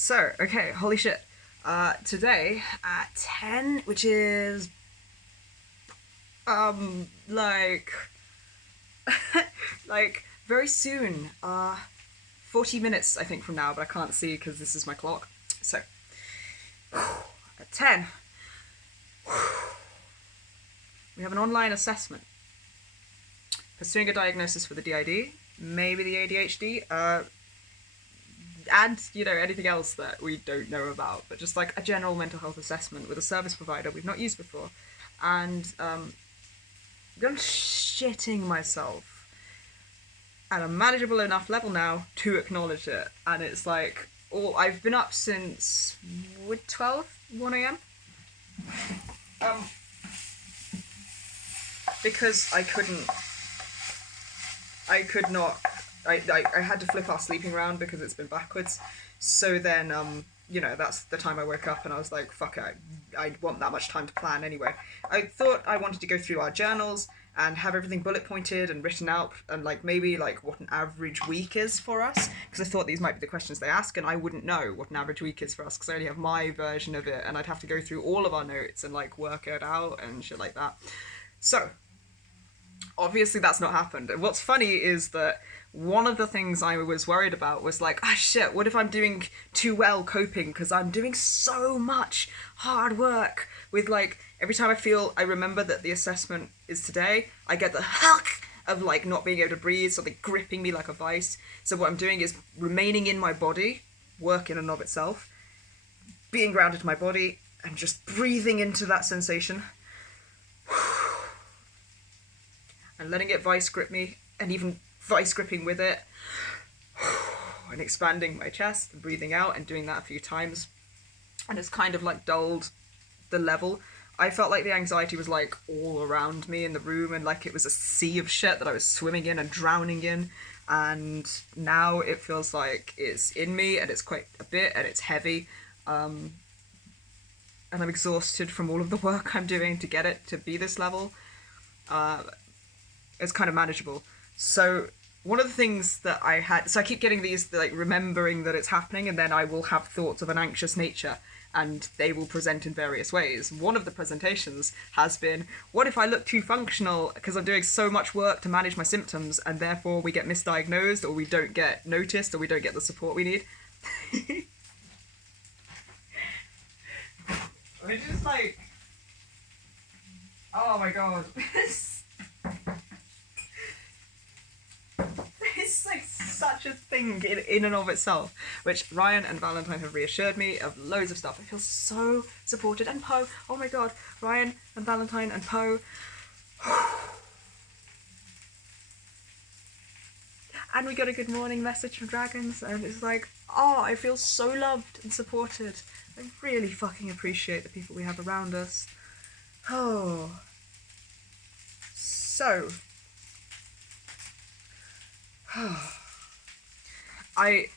So, okay, holy shit. Today at 10, which is, like, like, very soon, 40 minutes, I think, from now, but I can't see because this is my clock. So, at 10, we have an online assessment. Pursuing a diagnosis for the DID, maybe the ADHD, and, anything else that we don't know about, but just like a general mental health assessment with a service provider we've not used before. And I'm shitting myself at a manageable enough level now to acknowledge it. And it's like, I've been up since 1 a.m. Because I could not, I had to flip our sleeping round because it's been backwards. So then, that's the time I woke up and I was like, fuck it, I want that much time to plan anyway. I thought I wanted to go through our journals and have everything bullet pointed and written out, and maybe what an average week is for us, because I thought these might be the questions they ask and I wouldn't know what an average week is for us because I only have my version of it and I'd have to go through all of our notes and work it out and shit like that. So obviously that's not happened. And what's funny is that one of the things I was worried about was shit, what if I'm doing too well coping because I'm doing so much hard work with every time I remember that the assessment is today, I get the hulk of not being able to breathe, something gripping me like a vice. So what I'm doing is remaining in my body, work in and of itself, being grounded to my body and just breathing into that sensation and letting it vice grip me, and even vice gripping with it, and expanding my chest and breathing out and doing that a few times. And it's kind of dulled the level. I felt like the anxiety was all around me in the room, and it was a sea of shit that I was swimming in and drowning in. And now it feels like it's in me, and it's quite a bit, and it's heavy. And I'm exhausted from all of the work I'm doing to get it to be this level. It's kind of manageable. So one of the things that I had, so I keep getting these, remembering that it's happening, and then I will have thoughts of an anxious nature, and they will present in various ways. One of the presentations has been, what if I look too functional because I'm doing so much work to manage my symptoms, and therefore we get misdiagnosed, or we don't get noticed, or we don't get the support we need? It's just oh my god. It's such a thing in and of itself, which Ryan and Valentine have reassured me of loads of stuff. I feel so supported. And Poe, oh my god, Ryan and Valentine and Poe. And we got a good morning message from Dragons, and it's I feel so loved and supported. I really fucking appreciate the people we have around us. Oh. So, I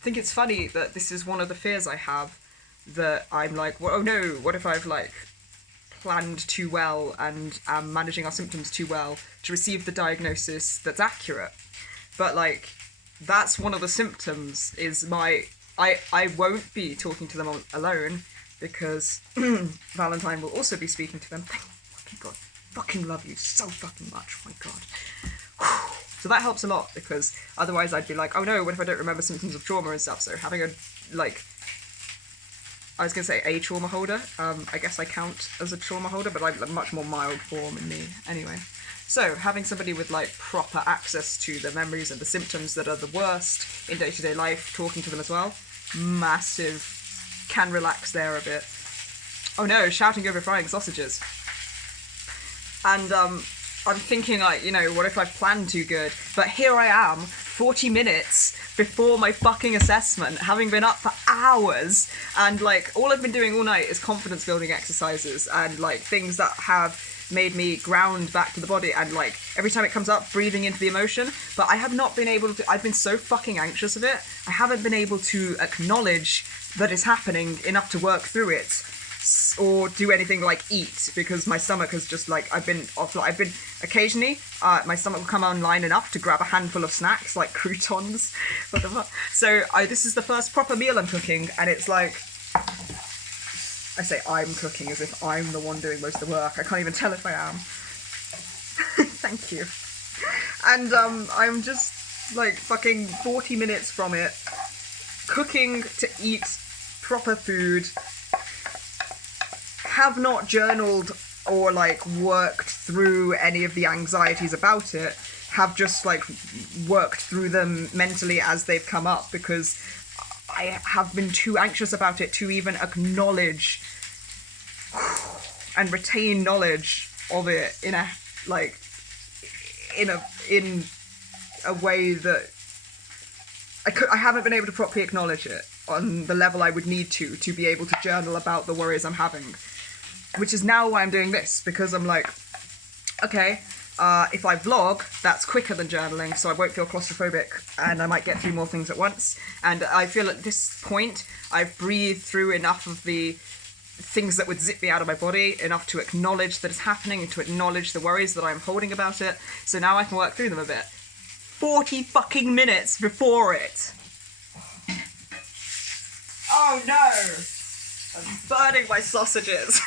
think it's funny that this is one of the fears I have, that I'm well, oh no, what if I've planned too well and am managing our symptoms too well to receive the diagnosis that's accurate. But that's one of the symptoms, is I won't be talking to them alone, because Valentine will also be speaking to them. Thank fucking god, fucking love you so fucking much, oh my god. So that helps a lot, because otherwise I'd be oh no, what if I don't remember symptoms of trauma and stuff? So having I was going to say a trauma holder, I guess I count as a trauma holder, but a much more mild form in me anyway. So having somebody with proper access to the memories and the symptoms that are the worst in day-to-day life, talking to them as well, massive, can relax there a bit. Oh no, shouting over frying sausages. And I'm thinking what if I've planned too good? But here I am, 40 minutes before my fucking assessment, having been up for hours, and all I've been doing all night is confidence building exercises and things that have made me ground back to the body, and every time it comes up, breathing into the emotion. But I have not been able to, I've been so fucking anxious of it, I haven't been able to acknowledge that it's happening enough to work through it. or do anything like eat, because my stomach has just like, I've been occasionally, my stomach will come online enough to grab a handful of snacks like croutons. What the fuck? So this is the first proper meal I'm cooking, and it's like, I say I'm cooking as if I'm the one doing most of the work. I can't even tell if I am. Thank you. And I'm just like fucking 40 minutes from it, cooking to eat proper food. Have not journaled or like worked through any of the anxieties about it. Have just like worked through them mentally as they've come up, because I have been too anxious about it to even acknowledge and retain knowledge of it in a way that I haven't been able to properly acknowledge it on the level I would need to be able to journal about the worries I'm having. Which is now why I'm doing this, because I'm like, okay, if I vlog, that's quicker than journaling, so I won't feel claustrophobic, and I might get through more things at once. And I feel at this point, I've breathed through enough of the things that would zip me out of my body, enough to acknowledge that it's happening, and to acknowledge the worries that I'm holding about it, so now I can work through them a bit. 40 fucking minutes before it! Oh no! I'm burning my sausages.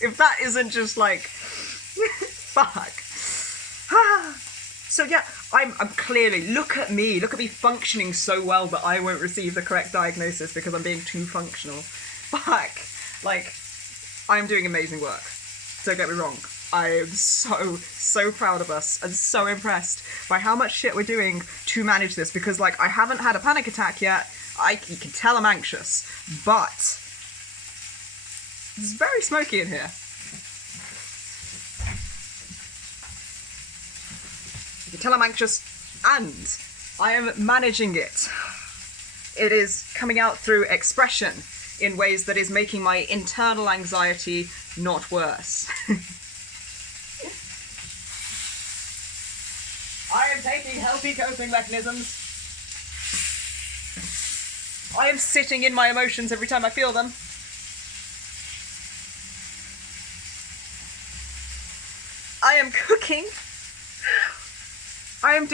If that isn't just like, fuck. So yeah, I'm clearly, look at me functioning so well that I won't receive the correct diagnosis because I'm being too functional. Fuck. Like, I'm doing amazing work. Don't get me wrong. I am so proud of us and so impressed by how much shit we're doing to manage this, because like, I haven't had a panic attack yet. You can tell I'm anxious, but it's very smoky in here. You can tell I'm anxious, and I am managing it. It is coming out through expression in ways that is making my internal anxiety not worse. I am taking healthy coping mechanisms. I am sitting in my emotions every time I feel them. I am cooking. I'm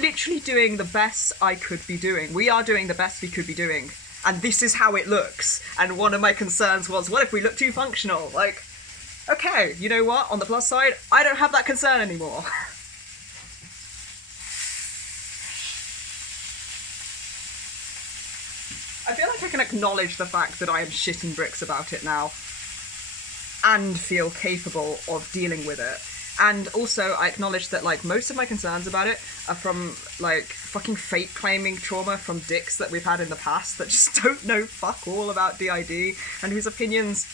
literally doing the best I could be doing. We are doing the best we could be doing. And this is how it looks. And one of my concerns was, what if we look too functional? Like, okay, you know what? On the plus side, I don't have that concern anymore. I feel like I can acknowledge the fact that I am shitting bricks about it now, and feel capable of dealing with it. And also, I acknowledge that, like, most of my concerns about it are from, like, fucking fake-claiming trauma from dicks that we've had in the past that just don't know fuck all about DID, and whose opinions,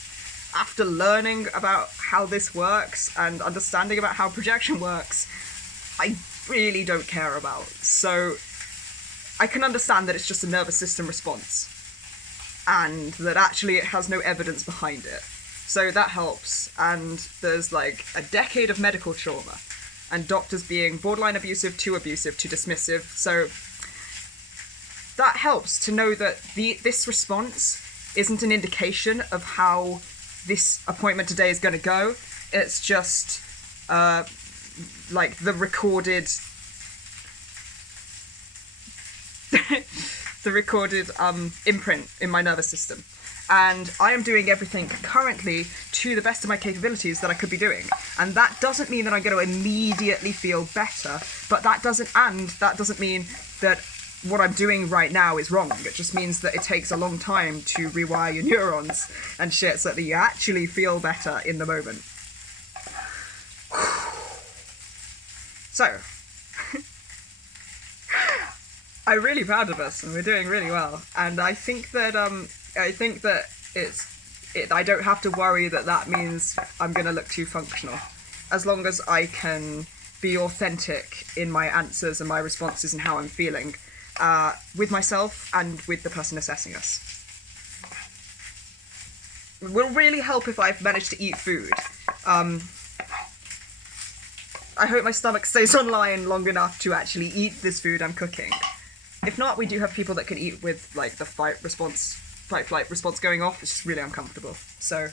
after learning about how this works and understanding about how projection works, I really don't care about. So I can understand that it's just a nervous system response, and that actually it has no evidence behind it. So that helps, and there's like a decade of medical trauma, and doctors being borderline abusive to dismissive, so that helps to know that this response isn't an indication of how this appointment today is going to go. It's just like the recorded imprint in my nervous system. And I am doing everything currently to the best of my capabilities that I could be doing. And that doesn't mean that I'm going to immediately feel better, but that doesn't mean that what I'm doing right now is wrong. It just means that it takes a long time to rewire your neurons and shit so that you actually feel better in the moment. So, I'm really proud of us, and we're doing really well. And I think that I don't have to worry that means I'm going to look too functional, as long as I can be authentic in my answers and my responses and how I'm feeling, with myself and with the person assessing us. It will really help if I've managed to eat food. I hope my stomach stays online long enough to actually eat this food I'm cooking. If not, we do have people that can eat with, like, the fight response fight flight response going off. It's just really uncomfortable. So,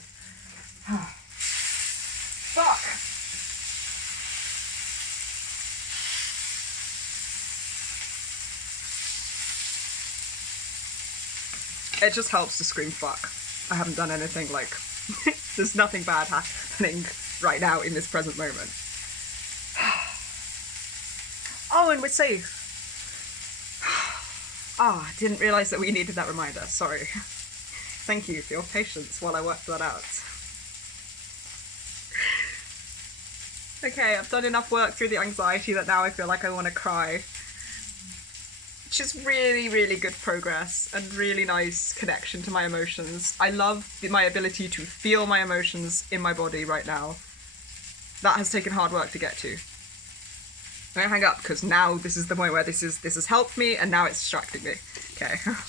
fuck. It just helps to scream fuck. I haven't done anything like, there's nothing bad happening right now in this present moment. Oh, and we're safe. Ah, oh, didn't realise that we needed that reminder, sorry. Thank you for your patience while I worked that out. Okay, I've done enough work through the anxiety that now I feel like I want to cry. Which is really, really good progress and really nice connection to my emotions. I love my ability to feel my emotions in my body right now. That has taken hard work to get to. I'm gonna hang up because now this is the point where this has helped me and now it's distracting me. Okay.